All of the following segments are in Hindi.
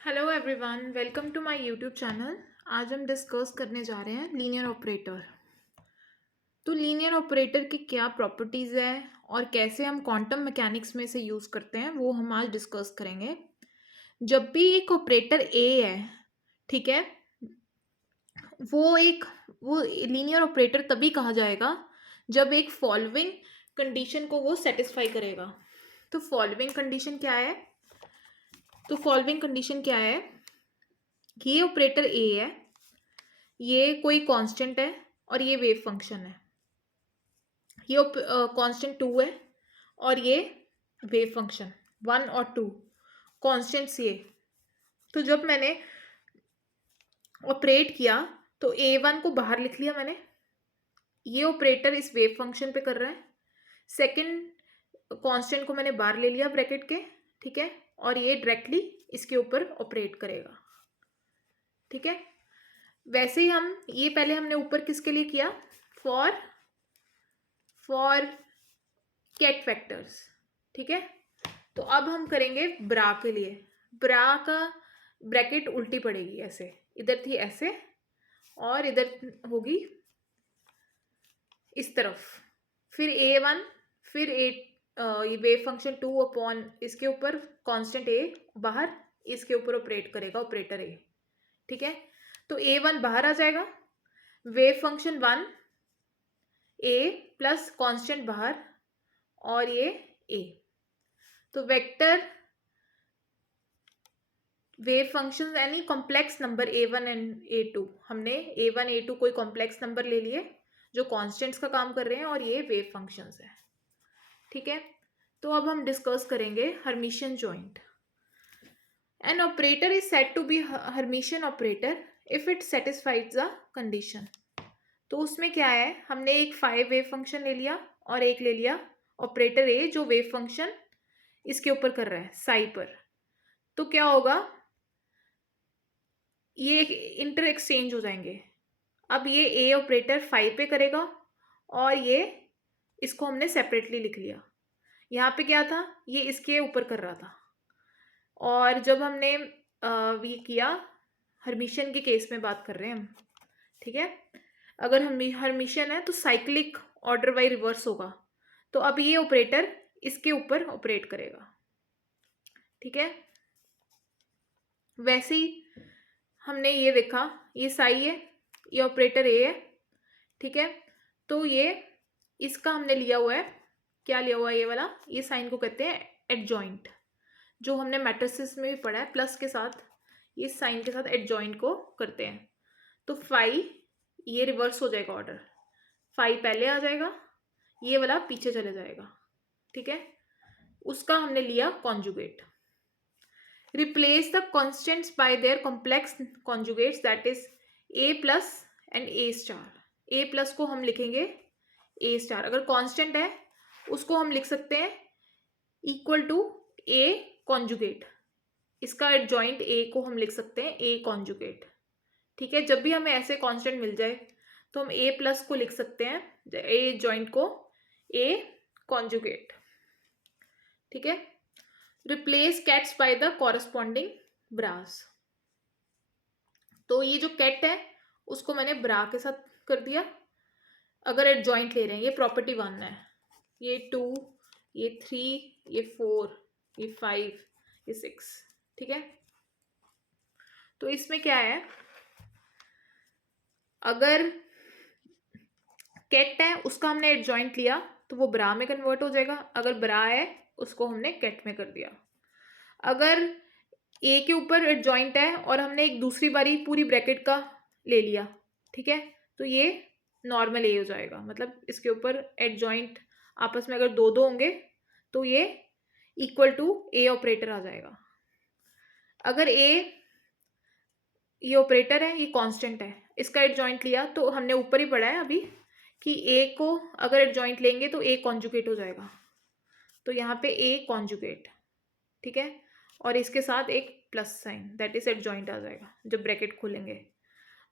Hello everyone, welcome to my YouTube channel. आज हम डिस्कस करने जा रहे हैं लीनियर ऑपरेटर। तो लीनियर ऑपरेटर की क्या प्रॉपर्टीज़ है और कैसे हम क्वांटम मैकेनिक्स में इसे यूज़ करते हैं वो हम आज डिस्कस करेंगे। जब भी एक ऑपरेटर ए है, ठीक है, वो लीनियर ऑपरेटर तभी कहा जाएगा जब एक फॉलोइंग कंडीशन को वो सेटिस्फाई करेगा। तो फॉलोइंग कंडीशन क्या है? ये ऑपरेटर ए है, ये कोई कांस्टेंट है और ये वेव फंक्शन है। ये कांस्टेंट 2 है और ये वेव फंक्शन 1 और 2 कांस्टेंट्स ये। तो जब मैंने ऑपरेट किया तो A1 को बाहर लिख लिया मैंने। ये ऑपरेटर इस वेव फंक्शन पे कर रहा है। सेकंड कांस्टेंट को मैंने बाहर ले लिया ब्रैकेट के, ठीक है, और ये डायरेक्टली इसके ऊपर ऑपरेट करेगा, ठीक है। वैसे ही ये पहले हमने ऊपर किसके लिए किया? फॉर केट वेक्टर्स, ठीक है। तो अब हम करेंगे ब्रा के लिए। ब्रा का ब्रैकेट उल्टी पड़ेगी, ऐसे, इधर थी ऐसे और इधर होगी इस तरफ। फिर A1, फिर ये वेव फंक्शन 2 अपॉन इसके ऊपर कांस्टेंट A बाहर, इसके ऊपर ऑपरेट करेगा ऑपरेटर A, ठीक है। तो A1 बाहर आ जाएगा, wave function 1 A plus constant बाहर और ये A। तो वेक्टर वेव फंक्शन यानी complex number A1 and A2, हमने A1 A2 कोई कॉम्प्लेक्स नंबर ले लिए जो कांस्टेंट्स का काम कर रहे हैं और ये वेव फंक्शंस है, ठीक है। तो अब हम डिस्कस करेंगे Hermitian joint. An operator is said to be Hermitian operator if it satisfies the condition. तो उसमें क्या है, हमने एक 5 वेव फंक्शन ले लिया और एक ले लिया ऑपरेटर ए जो वेव फंक्शन इसके ऊपर कर रहा है साई पर। तो क्या होगा, ये इंटर एक्सचेंज हो जाएंगे। अब ये ए ऑपरेटर 5 पे करेगा और ये इसको हमने सेपरेटली लिख लिया। यहाँ पे क्या था, ये इसके ऊपर कर रहा था। और जब हमने ये किया, हर्मिशियन के केस में बात कर रहे हैं हम, ठीक है। अगर हम हर्मिशियन है तो साइक्लिक ऑर्डर बाई रिवर्स होगा। तो अब ये ऑपरेटर इसके ऊपर ऑपरेट करेगा, ठीक है। वैसे ही हमने ये देखा, ये साई है, ये ऑपरेटर ए है, ठीक है। तो ये इसका हमने लिया हुआ है, क्या लिया हुआ है, ये वाला, ये साइन को कहते हैं एडजॉइंट, जो हमने मैट्रिसेस में भी पढ़ा है, प्लस के साथ ये साइन के साथ एडजॉइंट को करते हैं। तो फाई ये रिवर्स हो जाएगा ऑर्डर, फाई पहले आ जाएगा, ये वाला पीछे चले जाएगा, ठीक है। उसका हमने लिया conjugate. Replace the constants bye there complex conjugates, that is a plus and A star. A plus को हम लिखेंगे ए स्टार, अगर कांस्टेंट है उसको हम लिख सकते हैं इक्वल टू ए कॉन्जुगेट। इसका एडजॉइंट ए को हम लिख सकते हैं ए कॉन्जुगेट, ठीक है। जब भी हमें ऐसे कांस्टेंट मिल जाए तो हम ए प्लस को लिख सकते हैं, ए जॉइंट को ए कॉन्जुगेट, ठीक है। Replace kets by the corresponding bras. तो ये जो कैट है उसको मैंने ब्रा के साथ कर दिया। अगर एडजॉइंट ले रहे हैं, ये प्रॉपर्टी 1 है, ये 2, ये 3, ये 4, ये 5, ये 6, ठीक है। तो इसमें क्या है, अगर कैट है उसका हमने एडजॉइंट लिया तो वो ब्रा में कन्वर्ट हो जाएगा। अगर ब्रा है उसको हमने कैट में कर दिया। अगर ए के ऊपर एडजॉइंट है और हमने एक दूसरी बारी पूरी ब्रैकेट का ले लिया, ठीक है, तो ये नॉर्मल ए हो जाएगा। मतलब इसके ऊपर एडजॉइंट आपस में अगर दो दो होंगे तो ये इक्वल टू ए ऑपरेटर आ जाएगा। अगर ए ये ऑपरेटर है, ये कांस्टेंट है, इसका एडजॉइंट लिया तो हमने ऊपर ही पढ़ा है अभी कि ए को अगर एडजॉइंट लेंगे तो ए कॉन्जुगेट हो जाएगा। तो यहाँ पे ए कॉन्जुगेट, ठीक है, और इसके साथ एक plus sign, that is adjoint आ जाएगा जब ब्रैकेट खोलेंगे।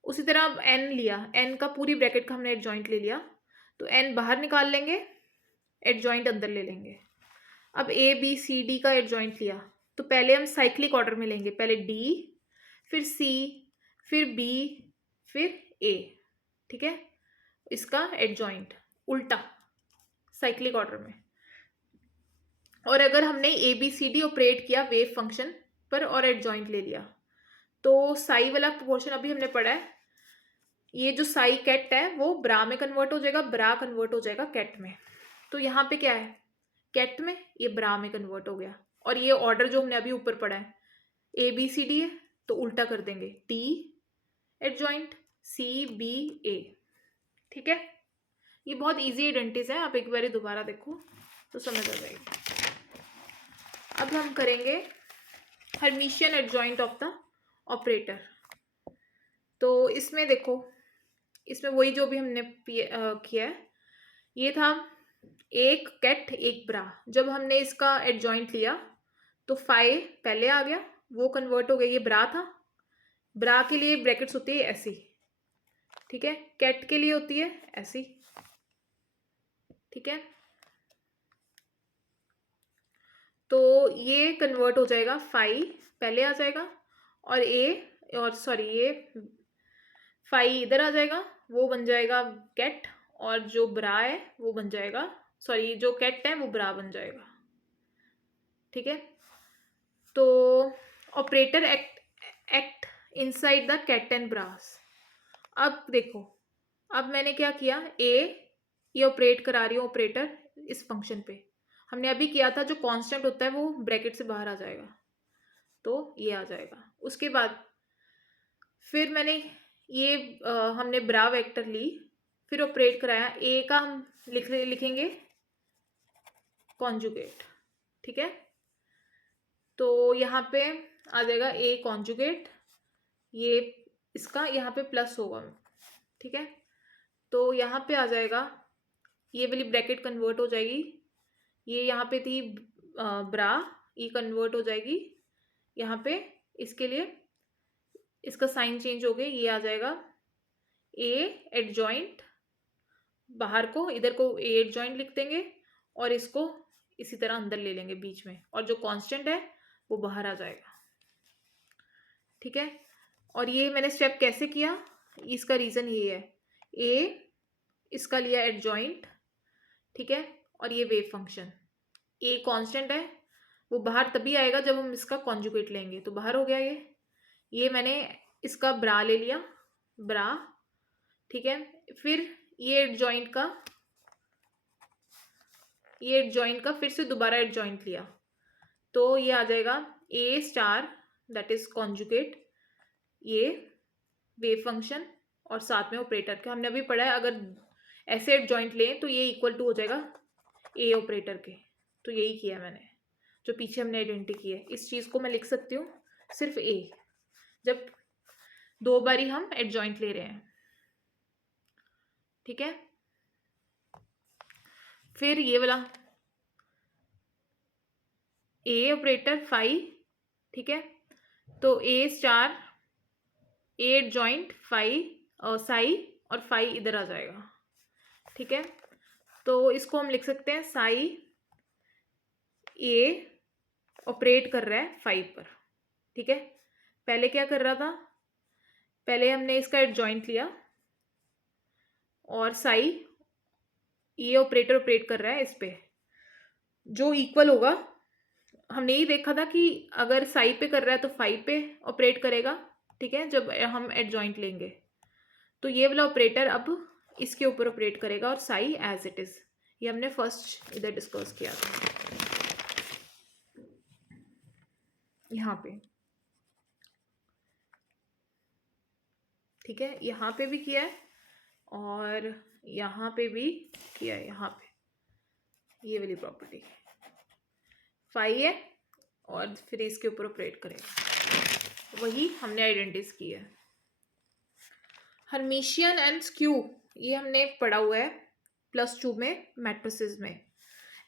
उसी तरह अब एन लिया, एन का पूरी ब्रैकेट का हमने एडजॉइंट ले लिया तो एन बाहर निकाल लेंगे, एडजॉइंट अंदर ले लेंगे। अब ए बी सी डी का एडजॉइंट लिया तो पहले हम साइक्लिक ऑर्डर में लेंगे, पहले डी, फिर सी, फिर बी, फिर ए, ठीक है, इसका एडजॉइंट उल्टा साइक्लिक ऑर्डर में। और अगर हमने A B C D operate किया वेव फंक्शन पर और एडजॉइंट ले लिया, तो साई वाला पोर्शन अभी हमने पढ़ा है, ये जो साई कैट है वो ब्रा में कन्वर्ट हो जाएगा, ब्रा कन्वर्ट हो जाएगा कैट में। तो यहाँ पे क्या है, कैट में, ये ब्रा में कन्वर्ट हो गया। और ये ऑर्डर जो हमने अभी ऊपर पढ़ा है ए बी सी डी है, तो उल्टा कर देंगे, टी एडजॉइंट, सी बी ए, ठीक है। ये बहुत इजी आइडेंटिटीज है, आप एक बार दोबारा देखो तो समझ आ जाएगी। अब हम करेंगे Hermitian adjoint of the operator. तो इसमें देखो, इसमें वही जो भी हमने किया है, ये था एक कैट एक ब्रा। जब हमने इसका एडजॉइंट लिया तो फाई पहले आ गया, वो कन्वर्ट हो गया, ये ब्रा था, ब्रा के लिए ब्रैकेट्स होती है ऐसी, ठीक है, कैट के लिए होती है ऐसी, ठीक है। तो ये कन्वर्ट हो जाएगा, फाई पहले आ जाएगा और ये फाई इधर आ जाएगा, वो बन जाएगा कैट, और जो ब्रा है वो बन जाएगा, जो कैट है वो ब्रा बन जाएगा, ठीक है। तो operator act inside the ket and bras. अब देखो, अब मैंने क्या किया, ये ऑपरेट करा रही हूँ ऑपरेटर इस फंक्शन पे। हमने अभी किया था जो कांस्टेंट होता है वो ब्रैकेट से बाहर आ जाएगा, तो ये आ जाएगा। उसके बाद फिर मैंने हमने ब्रा वेक्टर ली, फिर ऑपरेट कराया, ए का हम लिखेंगे कॉन्जुगेट, ठीक है। तो यहाँ पे आ जाएगा ए कॉन्जुगेट, ये इसका यहाँ पे प्लस होगा, ठीक है। तो यहाँ पे आ जाएगा, ये वाली ब्रैकेट कन्वर्ट हो जाएगी, ये यहाँ पे थी ब्रा, ये कन्वर्ट हो जाएगी यहाँ पे, इसके लिए इसका साइन चेंज हो गया, ये आ जाएगा ए एडजॉइंट, बाहर को इधर को ए एडजॉइंट लिख देंगे और इसको इसी तरह अंदर ले लेंगे बीच में, और जो कांस्टेंट है वो बाहर आ जाएगा, ठीक है। और ये मैंने स्टेप कैसे किया, इसका रीज़न ये है, ए इसका लिया एडजॉइंट, ठीक है, और ये वेव फंक्शन, ए कांस्टेंट है, वो बाहर तभी आएगा जब हम इसका कॉन्जुगेट लेंगे, तो बाहर हो गया ये मैंने इसका ब्रा ले लिया, ब्रा, ठीक है। फिर ये एडजॉइंट का फिर से दोबारा एडजॉइंट लिया, तो ये आ जाएगा ए स्टार दैट इज कॉन्जुगेट, ये वेव फंक्शन और साथ में ऑपरेटर के। हमने अभी पढ़ा है अगर ऐसे एडजॉइंट लें तो ये इक्वल टू हो जाएगा ए ऑपरेटर के। तो यही किया मैंने, जो पीछे हमने आइडेंटिटी की है, इस चीज़ को मैं लिख सकती हूँ सिर्फ ए, जब दो बारी हम एडजॉइंट ले रहे हैं, ठीक है। फिर ये वाला ए ऑपरेटर फाई, ठीक है, तो A star A adjoint phi psi, और फाई इधर आ जाएगा, ठीक है। तो इसको हम लिख सकते हैं साई ए ऑपरेट कर रहा है फाई पर, ठीक है। पहले क्या कर रहा था, पहले हमने इसका एडजॉइंट लिया और साई ये ऑपरेटर ऑपरेट कर रहा है इस पे, जो इक्वल होगा, हमने ये देखा था कि अगर साई पे कर रहा है तो फाई पे ऑपरेट करेगा, ठीक है, जब हम एडजॉइंट लेंगे। तो ये वाला ऑपरेटर अब इसके ऊपर ऑपरेट करेगा और साई एज इट इज, ये हमने फर्स्ट इधर डिस्कस किया था यहाँ पे, ठीक है, यहाँ पे भी किया है और यहाँ पे भी किया है, यहाँ पे ये वाली प्रॉपर्टी फाई है और फिर इसके ऊपर ऑपरेट करेगा, वही हमने आइडेंटिस की है। हर्मिशियन एंड स्क्यू ये हमने पढ़ा हुआ है +2 में मैट्रिसेस में।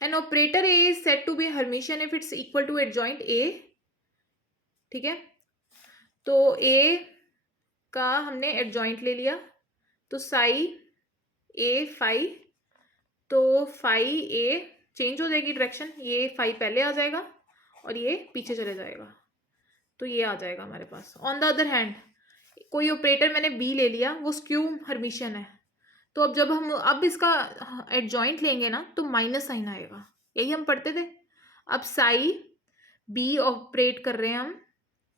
An operator A is said to be Hermitian if it's equal to adjoint A, ठीक है। तो ए का हमने एडजॉइंट ले लिया, तो साई ए फाई, तो फाई ए चेंज हो जाएगी डायरेक्शन, ये फाई पहले आ जाएगा और ये पीछे चले जाएगा, तो ये आ जाएगा हमारे पास। ऑन द अदर हैंड कोई ऑपरेटर मैंने बी ले लिया, वो स्क्यू हर्मिशियन है, तो अब जब हम अब इसका एडजॉइंट लेंगे ना तो माइनस साइन आएगा, यही हम पढ़ते थे। अब साई बी ऑपरेट कर रहे हैं हम,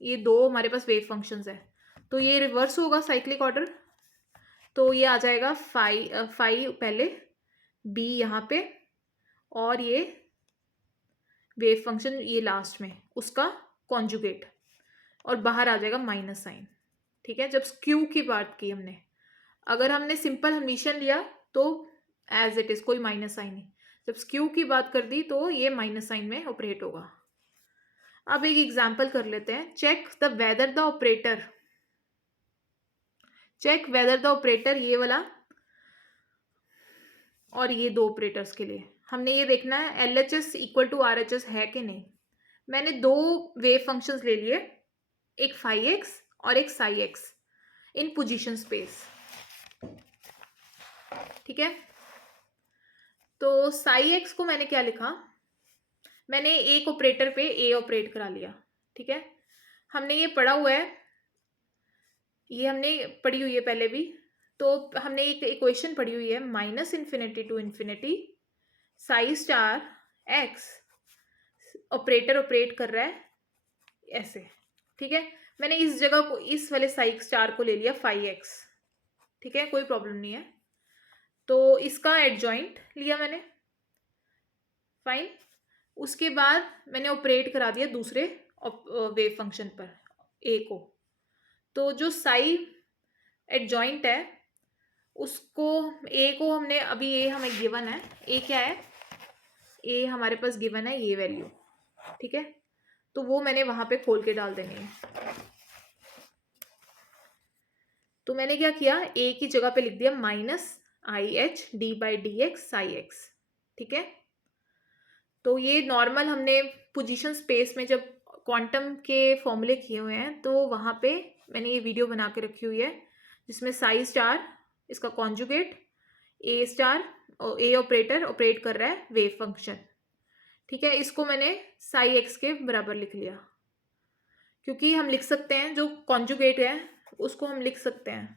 ये दो हमारे पास वेव फंक्शंस है, तो ये रिवर्स होगा साइक्लिक ऑर्डर, तो ये आ जाएगा फाई पहले, बी यहाँ पे, और ये वेव फंक्शन ये लास्ट में उसका कॉन्जुगेट, और बाहर आ जाएगा माइनस साइन। ठीक है, जब स्क्यू की बात की हमने, अगर हमने सिंपल हर्मिशियन लिया तो एज इट इज कोई माइनस साइन नहीं, जब स्क्यू की बात कर दी तो ये माइनस साइन में ऑपरेट होगा। अब एक एग्जांपल कर लेते हैं, चेक वेदर द ऑपरेटर, ये वाला और ये दो ऑपरेटर्स के लिए हमने ये देखना है LHS इक्वल टू RHS है कि नहीं। मैंने दो वेव फंक्शंस ले लिए, एक फाई एक्स और एक साई एक्स इन पोजीशन स्पेस। ठीक है, तो साई एक्स को मैंने क्या लिखा, मैंने एक ऑपरेटर पे ए ऑपरेट करा लिया। ठीक है, हमने ये पढ़ा हुआ है, ये हमने पढ़ी हुई है पहले भी, तो हमने एक इक्वेशन पढ़ी हुई है, -∞ to infinity psi star x operator operate कर रहा है ऐसे। ठीक है, मैंने इस जगह को, इस वाले साई स्टार को ले लिया फाई एक्स। ठीक है, कोई प्रॉब्लम नहीं है, तो इसका एडजॉइंट लिया मैंने, फाइन। उसके बाद मैंने ऑपरेट करा दिया दूसरे वेव फंक्शन पर ए को, तो जो साई एडजॉइंट है उसको, ए को हमने अभी, ए हमें गिवन है, ए क्या है, ए हमारे पास गिवन है ये वैल्यू। ठीक है, तो वो मैंने वहां पे खोल के डाल देनी है। तो मैंने क्या किया, ए की जगह पे लिख दिया -IH/d/dx साई एक्स। ठीक है, तो ये नॉर्मल हमने पोजीशन स्पेस में जब क्वांटम के फॉर्मूले किए हुए हैं तो वहाँ पे मैंने ये वीडियो बना के रखी हुई है, जिसमें साई स्टार इसका कॉन्जुगेट, ए स्टार और ए ऑपरेटर ऑपरेट कर रहा है वेव फंक्शन। ठीक है, इसको मैंने साई एक्स के बराबर लिख लिया, क्योंकि हम लिख सकते हैं जो कॉन्जुगेट है उसको हम लिख सकते हैं।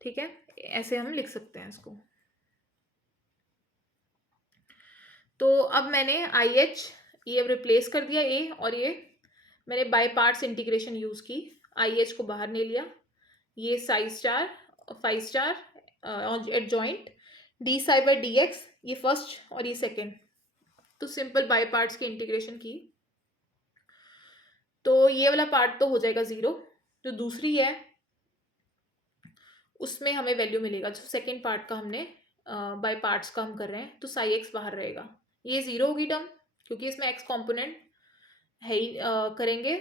ठीक है, ऐसे हम लिख सकते हैं इसको। तो अब मैंने IH ये रिप्लेस कर दिया ए, और ये मैंने बाय पार्ट्स इंटीग्रेशन यूज की, IH को बाहर ले लिया, ये psi star phi star adjoint d psi by d x, ये फर्स्ट और ये सेकेंड, तो सिंपल बाय पार्ट्स की इंटीग्रेशन की, तो ये वाला पार्ट तो हो जाएगा 0, जो दूसरी है उसमें हमें वैल्यू मिलेगा, जो सेकेंड पार्ट का हमने बाय पार्ट्स का हम कर रहे हैं, तो साई एक्स बाहर रहेगा, ये 0 होगी टर्म, क्योंकि इसमें एक्स कॉम्पोनेंट है ही, करेंगे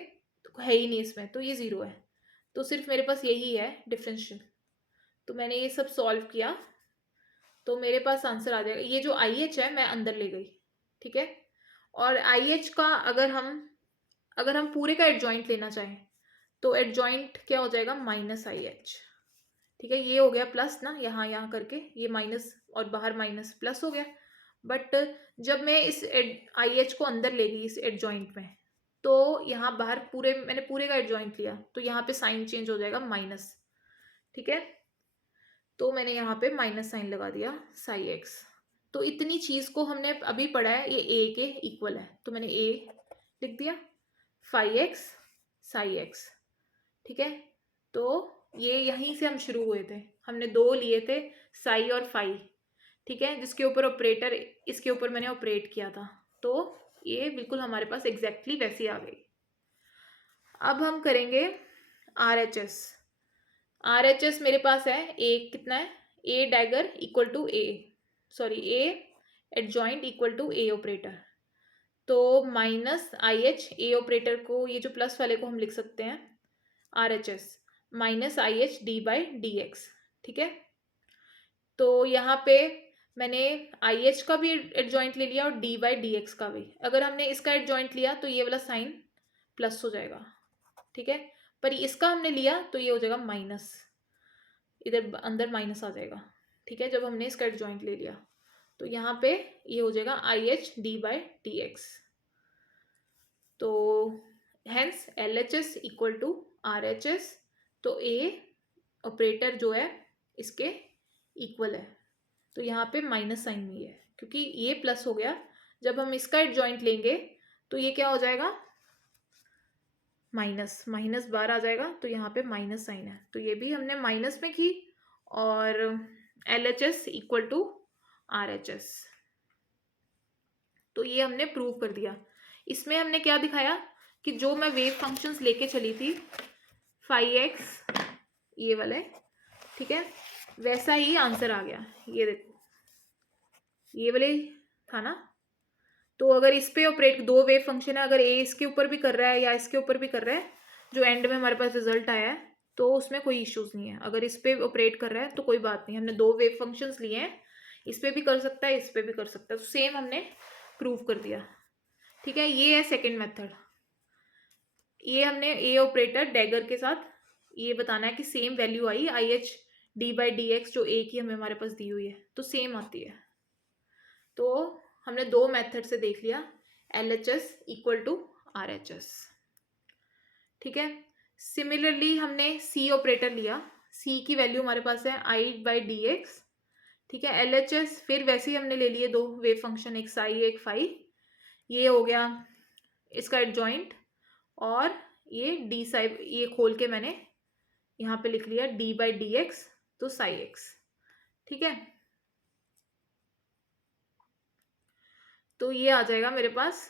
तो है ही नहीं इसमें, तो ये 0 है, तो सिर्फ मेरे पास यही है डिफरेंशियल। तो मैंने ये सब सॉल्व किया, तो मेरे पास आंसर आ जाएगा, ये जो IH है मैं अंदर ले गई। ठीक है, और IH का अगर हम पूरे का एडजॉइंट लेना चाहें तो एडजॉइंट क्या हो जाएगा, -IH। ठीक है, ये हो गया प्लस ना, यहाँ करके ये माइनस और बाहर माइनस प्लस हो गया, बट जब मैं इस IH को अंदर ले गई इस एडजॉइंट में, तो यहाँ बाहर मैंने पूरे का एडजॉइंट लिया, तो यहाँ पे साइन चेंज हो जाएगा माइनस। ठीक है, तो मैंने यहाँ पे माइनस साइन लगा दिया साई एक्स। तो इतनी चीज़ को हमने अभी पढ़ा है, ये ए के इक्वल है, तो मैंने ए लिख दिया, फाई एक्स साई एक्स। ठीक है, तो ये यहीं से हम शुरू हुए थे, हमने दो लिए थे साई और फाई। ठीक है, जिसके ऊपर ऑपरेटर, इसके ऊपर मैंने ऑपरेट किया था, तो ये बिल्कुल हमारे पास एग्जैक्टली वैसी आ गई। अब हम करेंगे RHS मेरे पास है, ए कितना है, A dagger equal to A adjoint equal to A operator, तो -IH ए ऑपरेटर को, ये जो प्लस वाले को हम लिख सकते हैं RHS -IH/d/dx। ठीक है, तो यहाँ पे मैंने IH का भी एडजॉइंट ले लिया और d/dx का भी, अगर हमने इसका एडजॉइंट लिया तो ये वाला साइन प्लस हो जाएगा। ठीक है, पर इसका हमने लिया तो ये हो जाएगा माइनस, इधर अंदर माइनस आ जाएगा। ठीक है, जब हमने इसका एडजॉइंट ले लिया, तो यहाँ पे ये हो जाएगा IH/dx। तो hence LHS equal to RHS। तो ए ऑपरेटर जो है इसके इक्वल है। तो यहाँ पे माइनस साइन भी है क्योंकि ये प्लस हो गया। जब हम इसका एडजॉइंट लेंगे तो ये क्या हो जाएगा, माइनस, माइनस बार आ जाएगा। तो यहाँ पे माइनस साइन है, तो ये भी हमने माइनस में की। और LHS इक्वल टू RHS, तो ये हमने प्रूव कर दिया। इसमें हमने क्या दिखाया कि जो मैं वेव फंक्शंस लेके चली थी फाई एक्स ये वाले, ठीक है, वैसा ही आंसर आ गया। ये देखो ये वाले था ना। तो अगर इस पे ऑपरेट, दो वेव फंक्शन है, अगर ए इसके ऊपर भी कर रहा है या इसके ऊपर भी कर रहा है, जो एंड में हमारे पास रिजल्ट आया है, तो उसमें कोई इश्यूज नहीं है। अगर इस पे ऑपरेट कर रहा है तो कोई बात नहीं, हमने दो वेव फंक्शंस लिए हैं, इस पे भी कर सकता है, इस पे भी कर सकता है, तो सेम हमने प्रूव कर दिया। ठीक है, ये है सेकेंड मेथड। ये हमने ए ऑपरेटर डैगर के साथ ये बताना है कि सेम वैल्यू आई IH/dx जो ए की हमें हमारे पास दी हुई है, तो सेम आती है। तो हमने दो मेथड से देख लिया, LHS इक्वल टू RHS। ठीक है, सिमिलरली हमने C ऑपरेटर लिया, C की वैल्यू हमारे पास है I/dx। ठीक है, LHS फिर वैसे ही हमने ले लिए दो वेव फंक्शन, एक साई एक फाई, ये हो गया इसका एडजॉइंट। और ये डी साई, ये खोल के मैंने यहाँ पे लिख लिया D/dx, तो साई एक्स। ठीक है, तो ये आ जाएगा मेरे पास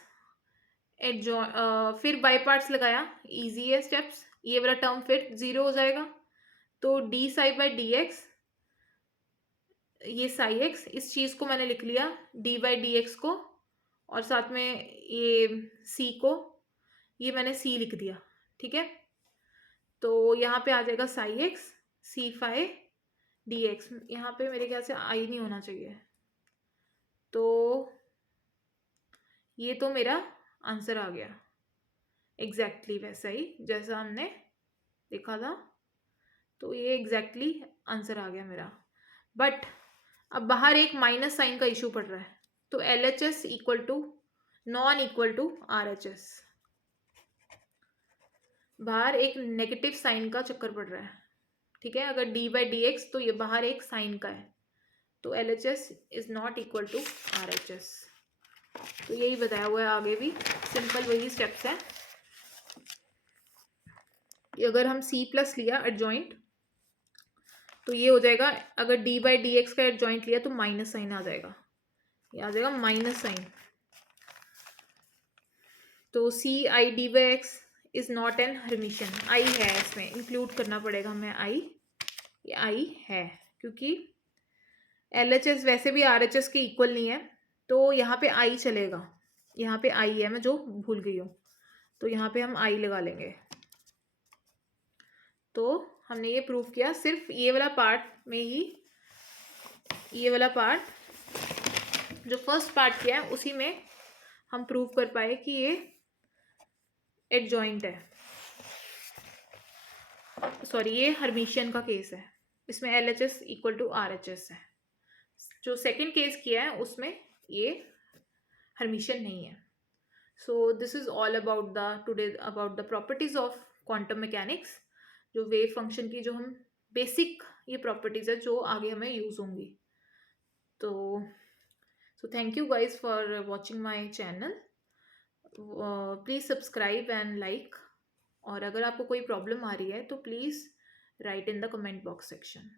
फिर बाई पार्ट्स लगाया, इजी है स्टेप्स। ये वाला टर्म फिर 0 हो जाएगा, तो D psi by d x, ये साई एक्स, इस चीज़ को मैंने लिख लिया D/dx को, और साथ में ये C को, ये मैंने C लिख दिया। ठीक है, तो यहाँ पे आ जाएगा psi x C phi dx। यहाँ पे मेरे ख्याल से आई नहीं होना चाहिए, तो ये तो मेरा आंसर आ गया एग्जैक्टली वैसा ही जैसा हमने देखा था। तो ये एग्जैक्टली आंसर आ गया मेरा। बट अब बाहर एक माइनस साइन का इशू पड़ रहा है, तो LHS equal to non equal to RHS, बाहर एक नेगेटिव साइन का चक्कर पड़ रहा है। ठीक है, अगर D/dx तो ये बाहर एक साइन का है, तो LHS is not equal to RHS। तो यही बताया हुआ है, आगे भी सिंपल वही स्टेप्स है। अगर हम C प्लस लिया एडजॉइंट, तो ये हो जाएगा, अगर D/dx का एडजॉइंट लिया तो माइनस साइन आ जाएगा, ये आ जाएगा माइनस साइन। तो CI/dx is not an Hermitian, I है, इसमें इंक्लूड करना पड़ेगा हमें आई, ये आई है, क्योंकि LHS वैसे भी RHS के इक्वल नहीं है, तो यहाँ पे आई चलेगा। यहाँ पे आई है, मैं जो भूल गई हूँ, तो यहाँ पे हम आई लगा लेंगे। तो हमने ये प्रूव किया, सिर्फ ये वाला पार्ट में ही, ये वाला पार्ट जो फर्स्ट पार्ट किया है उसी में हम प्रूव कर पाए कि ये एडजॉइंट है, सॉरी ये हर्मिशियन का केस है, इसमें LHS इक्वल टू RHS है। जो सेकंड केस किया है उसमें ये हर्मिशियन नहीं है। So this is all about the today about the properties of quantum mechanics, जो वेव फंक्शन की जो हम बेसिक ये प्रॉपर्टीज है जो आगे हमें यूज होंगी। तो so thank you guys for watching my channel, please subscribe and like, और अगर आपको कोई प्रॉब्लम आ रही है तो please write in the comment box section.